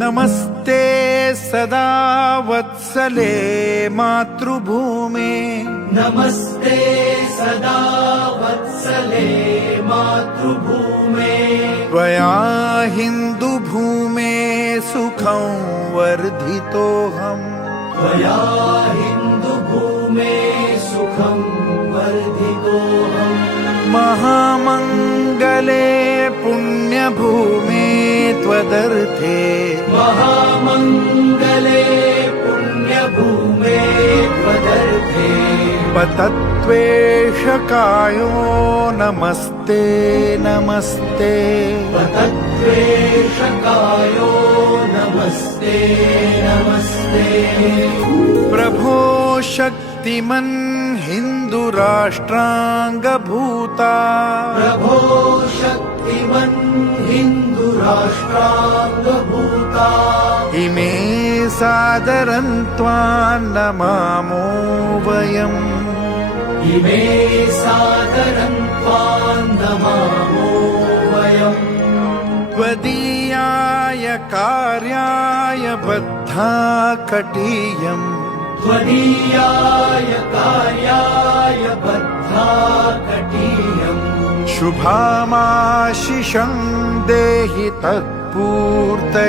नमस्ते सदा वत्सले मातृभूमे नमस्ते सदा वत्सले मातृभूमे त्वया हिन्दुभूमे सुखं वर्धितोऽहम् त्वया हिन्दुभूमे सुखं वर्धितोऽहम् महामङ्गले पुण्यभूमे त्वदर्थे महामङ्गले पुण्यभूमे त्वदर्थे पतत्वेषकायो नमस्ते नमस्ते पतत्वेषकायो नमस्ते नमस्ते प्रभो शक्तिमन् हिन्दुराष्ट्राङ्गभूता प्रभो शक्तिमन् हिन्दुराष्ट्राङ्गभूता इमे सादरं त्वां नमामो वयम् इमे सादरं त्वां नमामो वयम् त्वदीयाय कार्याय बद्धा कटीयम् त्वदीयाय कार्याय बद्धा कटीयम् शुभामाशिषं देहि तत्पूर्तये